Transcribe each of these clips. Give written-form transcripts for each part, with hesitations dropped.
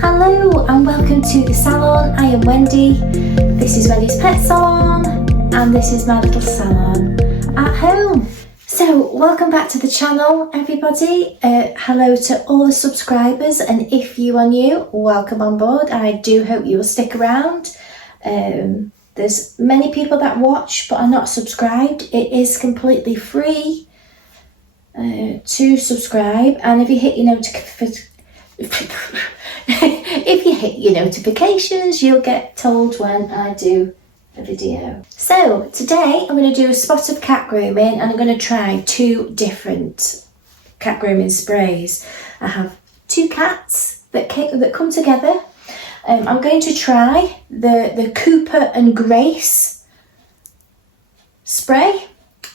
Hello and welcome to the salon. I am Wendy. This is Wendy's Pet Salon and this is my little salon at home. So welcome back to the channel everybody. Hello to all the subscribers, and if you are new, welcome on board. I do hope you will stick around. There's many people that watch but are not subscribed. It is completely free to subscribe, and if you hit your notifications, you'll get told when I do a video. So today I'm going to do a spot of cat grooming, and I'm going to try two different cat grooming sprays. I have two cats that come together. I'm going to try the Cooper and Grace spray,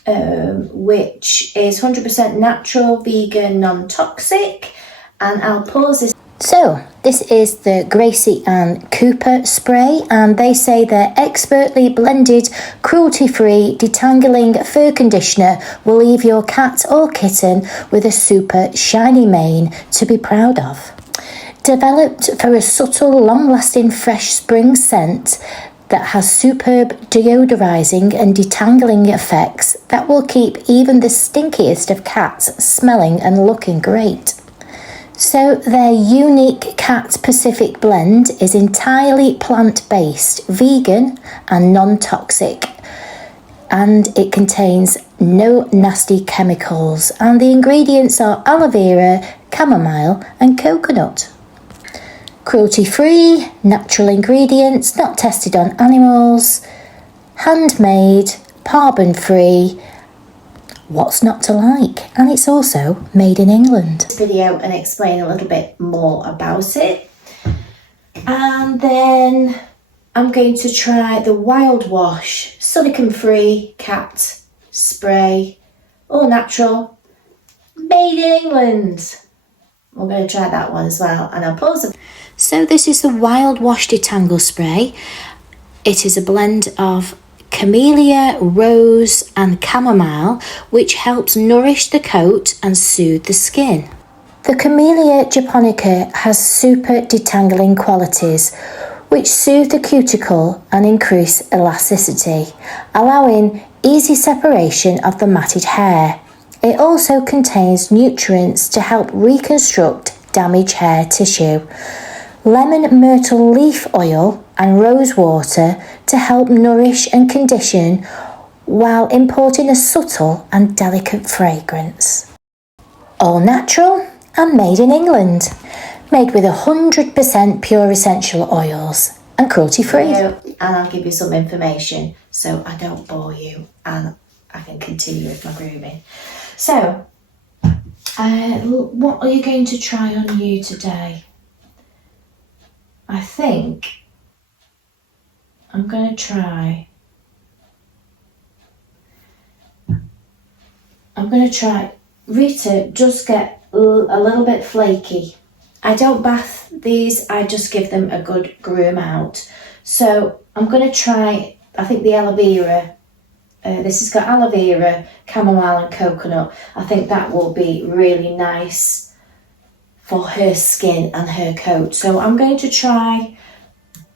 which is 100% natural, vegan, non-toxic, and I'll pause this. So this is the Gracie and Cooper spray, and they say their expertly blended, cruelty-free detangling fur conditioner will leave your cat or kitten with a super shiny mane to be proud of. Developed for a subtle, long-lasting fresh spring scent that has superb deodorizing and detangling effects that will keep even the stinkiest of cats smelling and looking great. So their unique Cat Pacific blend is entirely plant-based, vegan and non-toxic, and it contains no nasty chemicals, and the ingredients are aloe vera, chamomile and coconut. Cruelty-free, natural ingredients, not tested on animals, handmade, paraben-free. What's not to like? And it's also made in England. This video and explain a little bit more about it. And then I'm going to try the WildWash silicone-free cat spray, all natural, made in England. We're going to try that one as well, and I'll pause it. So this is the WildWash Detangle spray. It is a blend of camellia, rose and chamomile, which helps nourish the coat and soothe the skin. The Camellia japonica has super detangling qualities, which soothe the cuticle and increase elasticity, allowing easy separation of the matted hair. It also contains nutrients to help reconstruct damaged hair tissue, lemon myrtle leaf oil and rose water to help nourish and condition while importing a subtle and delicate fragrance. All natural and made in England, made with 100% pure essential oils and cruelty-free. And I'll give you some information so I don't bore you and I can continue with my grooming. So, what are you going to try on you today? I think I'm going to try Rita, just get a little bit flaky. I don't bath these, I just give them a good groom out. So I'm going to try, I think the aloe vera. This has got aloe vera, chamomile and coconut. I think that will be really nice for her skin and her coat. So I'm going to try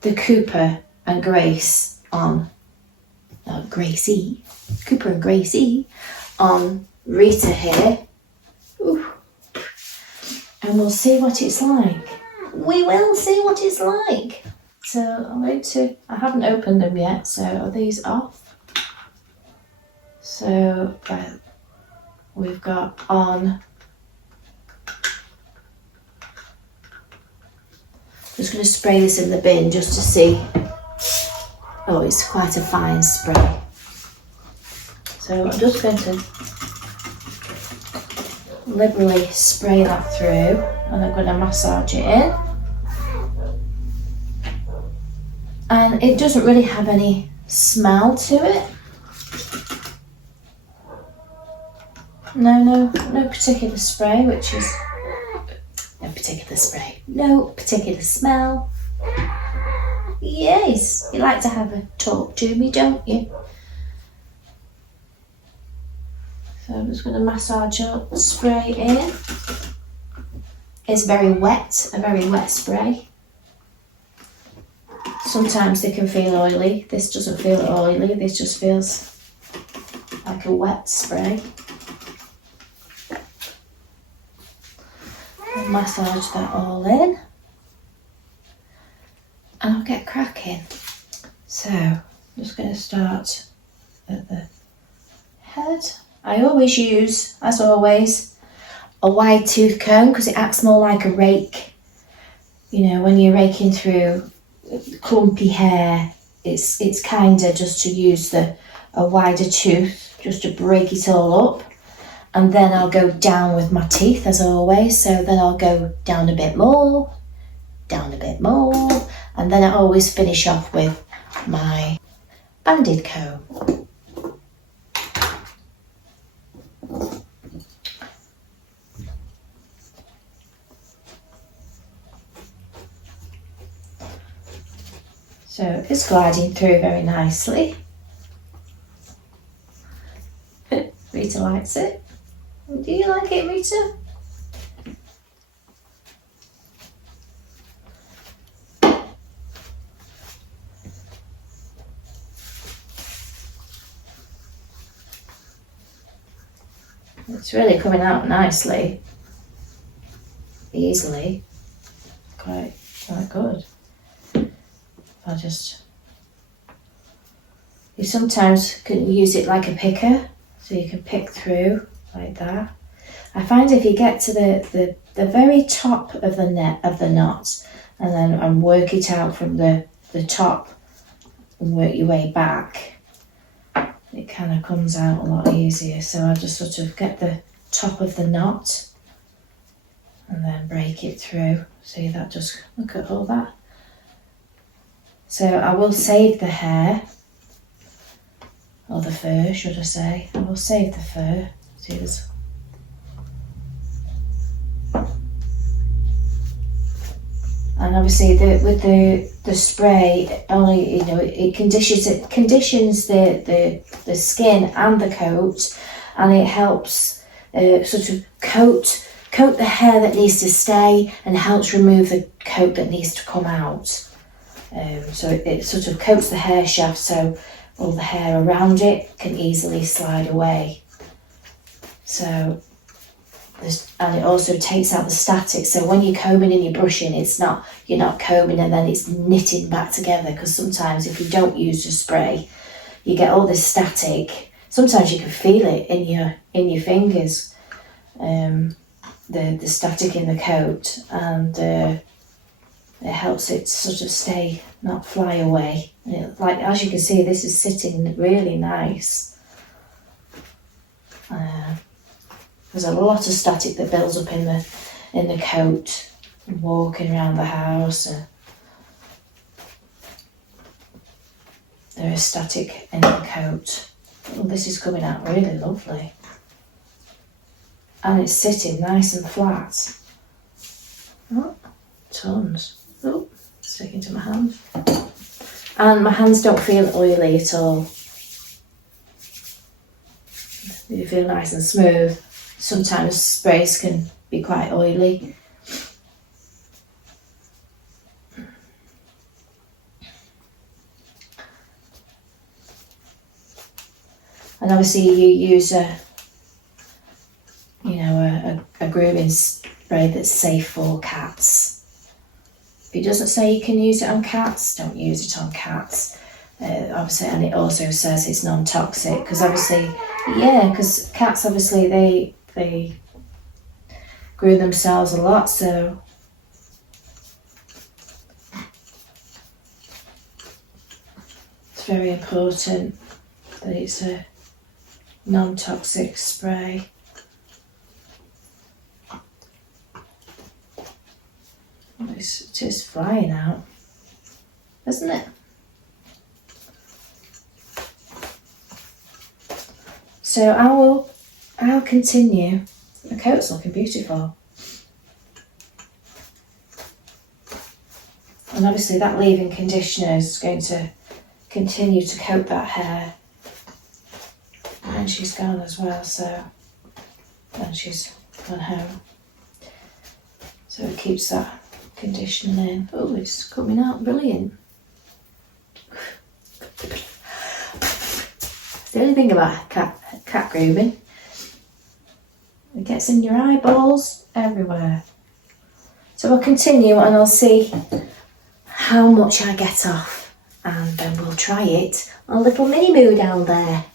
the Cooper and Grace on, Gracie, Cooper and Gracie on Rita here. Ooh. And we'll see what it's like. We will see what it's like. So I haven't opened them yet, so are these off? So we've got on, just going to spray this in the bin just to see. Oh, it's quite a fine spray. So I'm just going to liberally spray that through, and I'm going to massage it in. And it doesn't really have any smell to it. No particular spray, which is no particular smell. Yes, you like to have a talk to me, don't you? So I'm just going to massage up, spray in. It's very wet, a very wet spray. Sometimes they can feel oily. This doesn't feel oily, this just feels like a wet spray. I'll massage that all in and I'll get cracking. So I'm just going to start at the head. I always use, as always, a wide tooth comb because it acts more like a rake. You know, when you're raking through clumpy hair, it's kind of just to use a wider tooth just to break it all up. And then I'll go down with my teeth as always. So then I'll go down a bit more, down a bit more, and then I always finish off with my banded comb. So it's gliding through very nicely. Rita likes it. Do you like it, Rita? It's really coming out nicely, easily, quite good. You sometimes can use it like a picker, so you can pick through like that. I find if you get to the very top of the knot and work it out from the top and work your way back, it kind of comes out a lot easier. So I just sort of get the top of the knot and then break it through. See that, just look at all that. So I will save the hair, or the fur should I say. I will save the fur. See this. And obviously with the spray, only, you know, it conditions the skin and the coat, and it helps sort of coat the hair that needs to stay and helps remove the coat that needs to come out. So it sort of coats the hair shaft so all the hair around it can easily slide away. So, and it also takes out the static. So when you're combing and you're brushing, you're not combing and then it's knitting back together, because sometimes if you don't use the spray, you get all this static. Sometimes you can feel it in your fingers, the static in the coat, and it helps it sort of stay, not fly away. Like, as you can see, this is sitting really nice. There's a lot of static that builds up in the coat, walking around the house. There is static in the coat. Oh, this is coming out really lovely. And it's sitting nice and flat. Oh, tons. Oh, sticking to my hand. And my hands don't feel oily at all. They feel nice and smooth. Sometimes sprays can be quite oily. And obviously you use a grooming spray that's safe for cats. If it doesn't say you can use it on cats, don't use it on cats. Obviously, and it also says it's non-toxic, because obviously, because cats obviously they groom themselves a lot, so it's very important that it's a non-toxic spray. It is flying out, isn't it? So I'll continue. The coat's looking beautiful. And obviously that leave-in conditioner is going to continue to coat that hair. And she's gone as well, so, and she's gone home. So it keeps that conditioner in. Oh, it's coming out brilliant. really think about cat grooming. It gets in your eyeballs, everywhere. So I'll continue and I'll see how much I get off, and then we'll try it on little mini moo down there.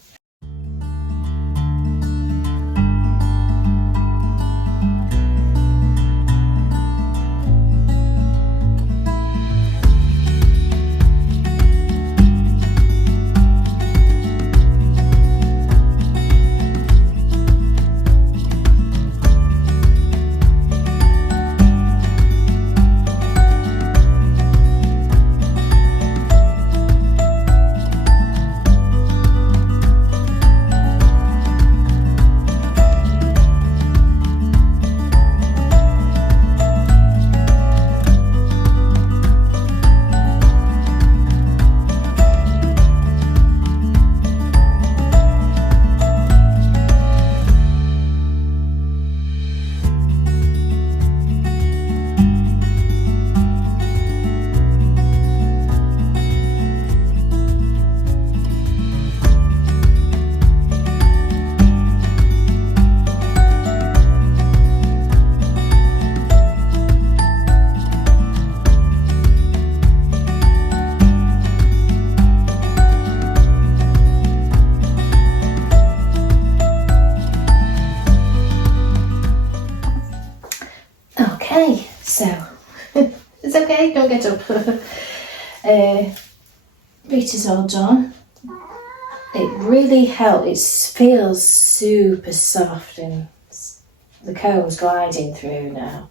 Okay, so it's okay, don't get up. Rita's all done. It really helped. It feels super soft and the comb's gliding through now.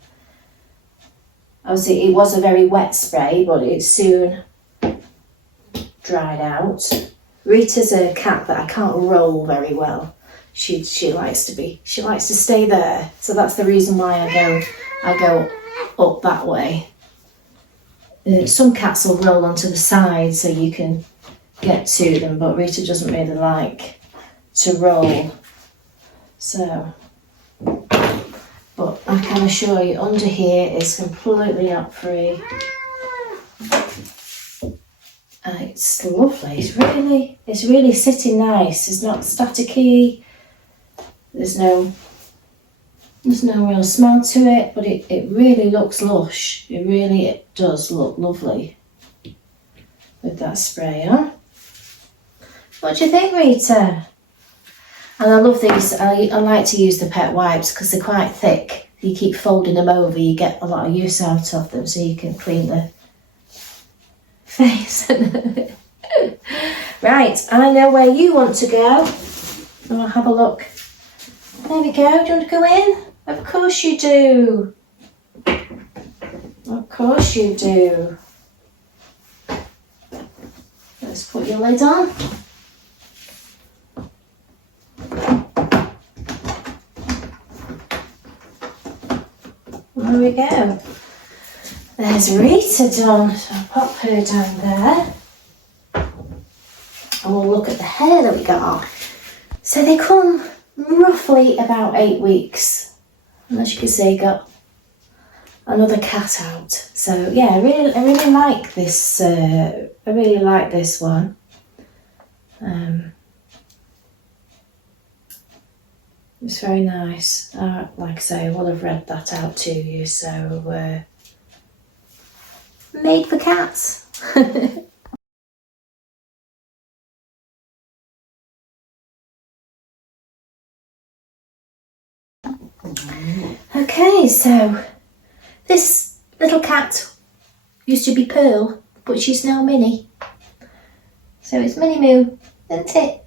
Obviously it was a very wet spray, but it soon dried out. Rita's a cat that I can't roll very well. She likes to stay there. So that's the reason why I go up that way. Some cats will roll onto the side so you can get to them, but Rita doesn't really like to roll. So, but I can assure you, under here is completely not free. And it's lovely. It's really sitting nice. It's not staticky. There's no real smell to it, but it really looks lush. It does look lovely with that spray on. What do you think, Rita? And I love these. I like to use the pet wipes because they're quite thick. You keep folding them over, you get a lot of use out of them, so you can clean the face. Right, I know where you want to go. I'll have a look. There we go. Do you want to go in? Of course you do. Of course you do. Let's put your lid on. There we go. There's Rita done. So I'll pop her down there. And we'll look at the hair that we got. So they come roughly about 8 weeks. And as you can see, got another cat out. So yeah, I really like this. I really like this one. It's very nice. Like I say, I will have read that out to you. So made for cats. Okay, so this little cat used to be Pearl, but she's now Minnie. So it's Minnie Moo, isn't it?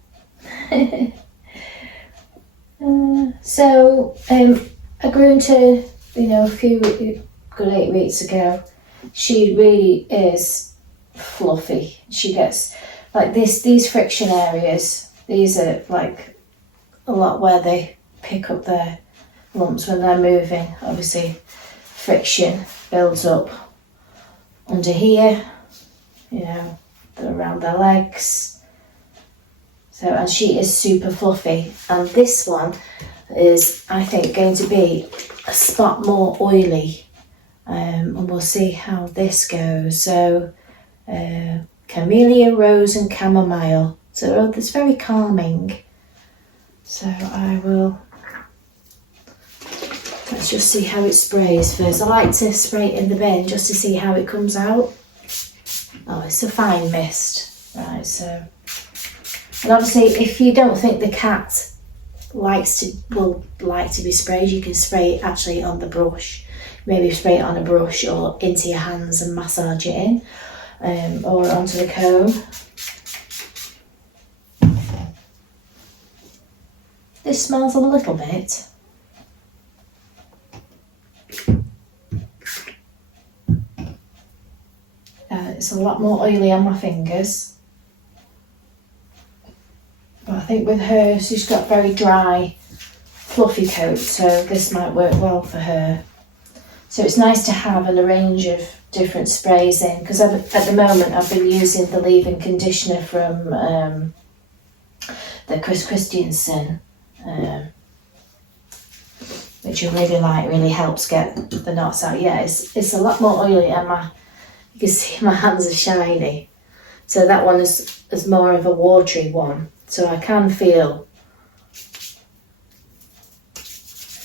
I groomed her, a few good 8 weeks ago. She really is fluffy. She gets like these friction areas. These are like a lot where they pick up their lumps when they're moving. Obviously, friction builds up under here, around their legs. So, and she is super fluffy. And this one is, I think, going to be a spot more oily. And we'll see how this goes. So, camellia, rose and chamomile. So it's very calming. So I will, let's just see how it sprays first. I like to spray it in the bin just to see how it comes out. Oh, it's a fine mist. Right, so, and obviously if you don't think the cat will like to be sprayed, you can spray it actually on the brush. Maybe spray it on a brush or into your hands and massage it in, or onto the comb. This smells a little bit. It's a lot more oily on my fingers. But I think with her, she's got very dry, fluffy coat, so this might work well for her. So it's nice to have a range of different sprays in, because at the moment I've been using the leave-in conditioner from the Chris Christiansen, which I really like, really helps get the knots out. Yeah, it's a lot more oily, and you can see my hands are shiny. So that one is more of a watery one. So I can feel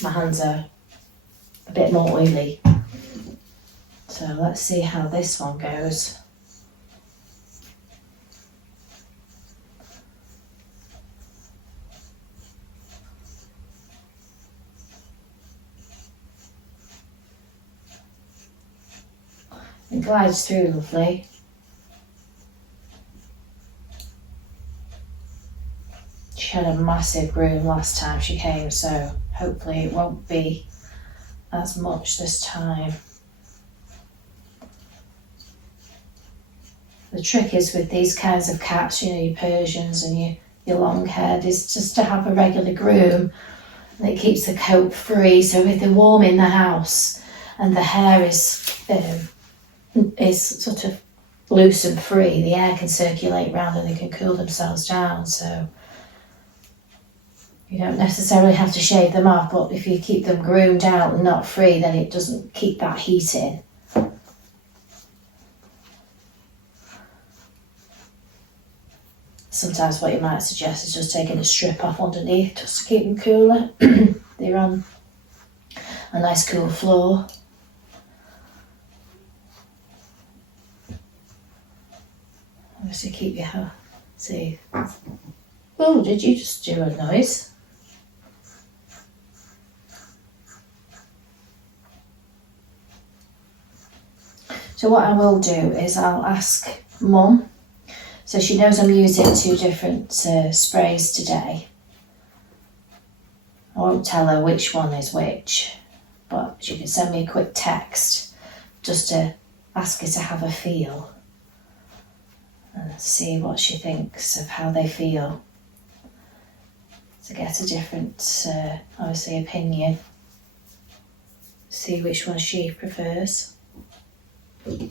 my hands are a bit more oily. So let's see how this one goes. It glides through lovely. She had a massive groom last time she came, so hopefully it won't be as much this time. The trick is with these kinds of cats, you know, your Persians and your long-haired, is just to have a regular groom, and it keeps the coat free. So if they're warm in the house and the hair is sort of loose and free, the air can circulate around and they can cool themselves down. So you don't necessarily have to shave them off, but if you keep them groomed out and not free, then it doesn't keep that heat in. Sometimes what you might suggest is just taking a strip off underneath just to keep them cooler. They're on a nice cool floor. Obviously keep your hair safe. Oh, did you just do a noise? So what I will do is I'll ask Mum, so she knows I'm using 2 different sprays today. I won't tell her which one is which, but she can send me a quick text just to ask her to have a feel and see what she thinks of how they feel, to get a different, obviously, opinion, see which one she prefers. I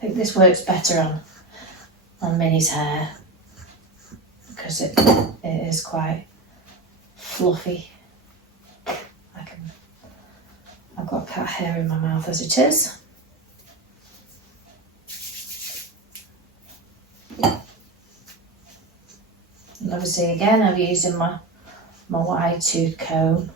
think this works better on Minnie's hair because it is quite fluffy. I've got cat hair in my mouth as it is. And obviously again I'm using my wide tooth comb.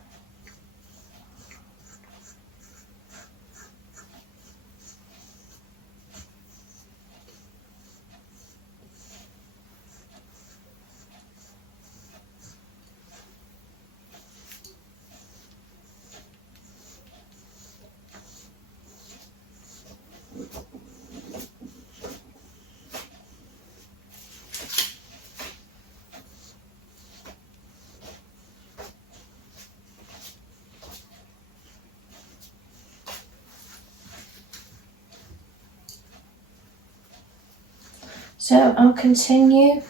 So I'll continue.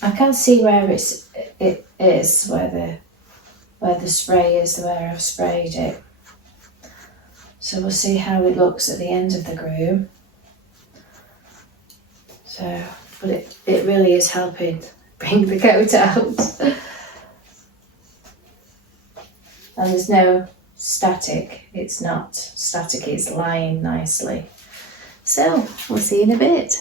I can see where it is, where the spray is, where I've sprayed it. So we'll see how it looks at the end of the groom. So, but it really is helping bring the coat out. And there's no static. It's not static, it's lying nicely. So we'll see you in a bit.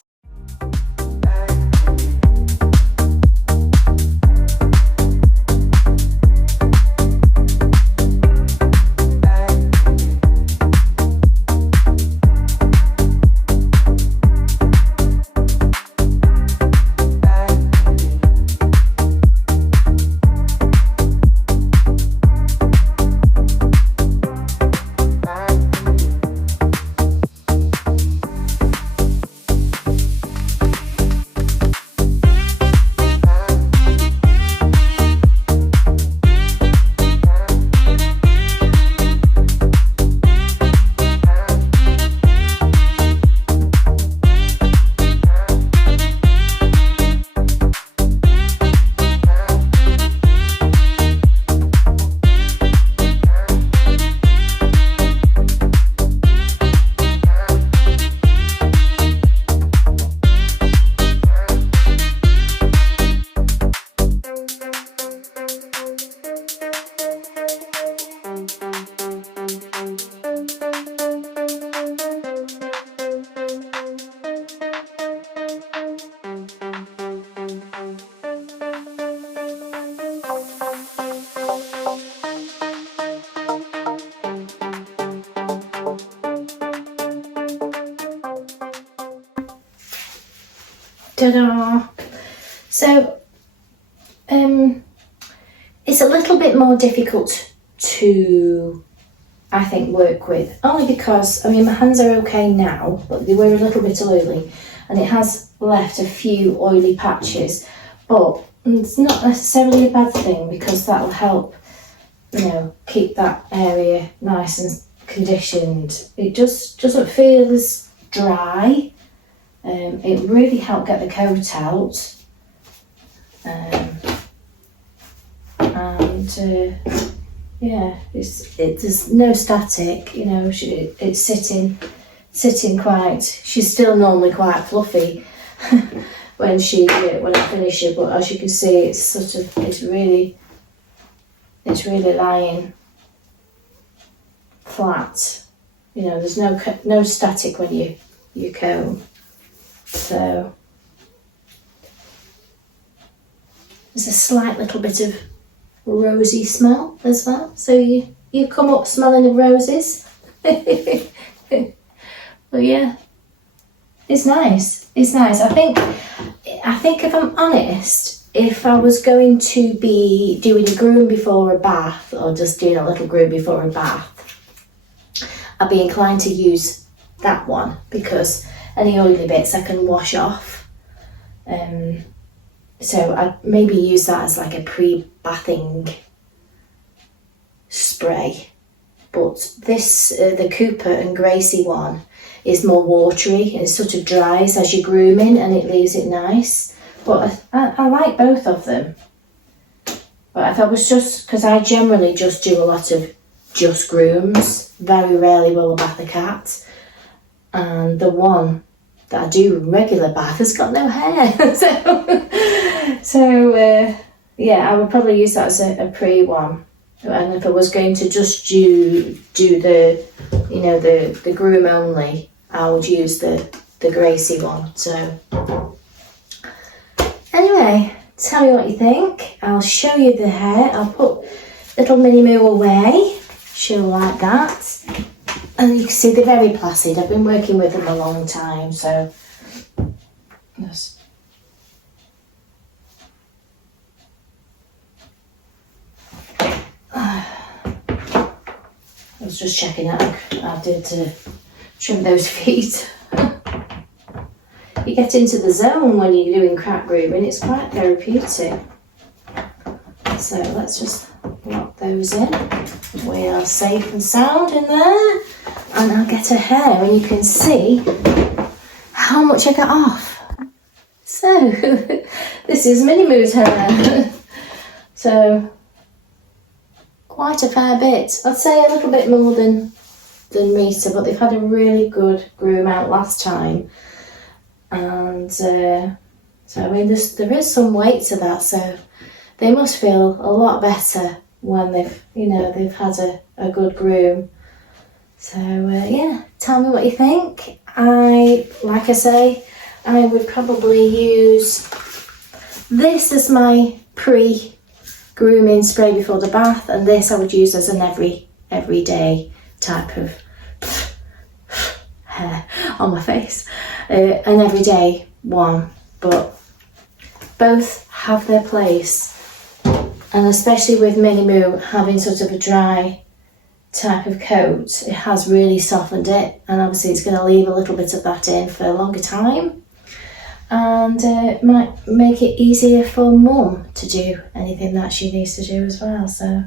Ta-da! So, it's a little bit more difficult to, I think, work with, only because, I mean, my hands are okay now, but they were a little bit oily, and it has left a few oily patches, but it's not necessarily a bad thing, because that'll help, you know, keep that area nice and conditioned. It just doesn't feel as dry. It really helped get the coat out. Yeah, there's no static, you know. It's sitting quite. She's still normally quite fluffy when I finish it, but as you can see, it's really lying flat. You know, there's no static when you comb. So there's a slight little bit of rosy smell as well. So you come up smelling of roses. But yeah, it's nice. It's nice. I think if I'm honest, if I was going to be doing a groom before a bath, or just doing a little groom before a bath, I'd be inclined to use that one, because any oily bits I can wash off. So I'd maybe use that as like a pre-bathing spray. But this, the Cooper and Gracie one, is more watery, and it sort of dries as you're grooming, and it leaves it nice. But I like both of them. But if I was just, because I generally just do a lot of just grooms, very rarely will I bath a cat. And the one that I do regular bath has got no hair. So yeah, I would probably use that as a pre one. And if I was going to just do the, you know, the groom only, I would use the Gracie one. So anyway, tell me what you think. I'll show you the hair. I'll put little Minnie Moo away. She'll like that. And you can see they're very placid. I've been working with them a long time, so yes. I was just checking out how I did to trim those feet. You get into the zone when you're doing crack grooming. It's quite therapeutic. So let's just lock those in. We are safe and sound in there. And I'll get her hair, and you can see how much I got off. So this is Minnie Moo's hair. So quite a fair bit. I'd say a little bit more than Rita, but they've had a really good groom out last time. And so I mean, there is some weight to that, so they must feel a lot better when they've had a good groom. So yeah, tell me what you think. Like I say, I would probably use this as my pre-grooming spray before the bath, and this I would use as an everyday type of hair on my face, an everyday one. But both have their place, and especially with Minnie Moo having sort of a dry type of coat, it has really softened it, and obviously it's going to leave a little bit of that in for a longer time, and it might make it easier for Mum to do anything that she needs to do as well. So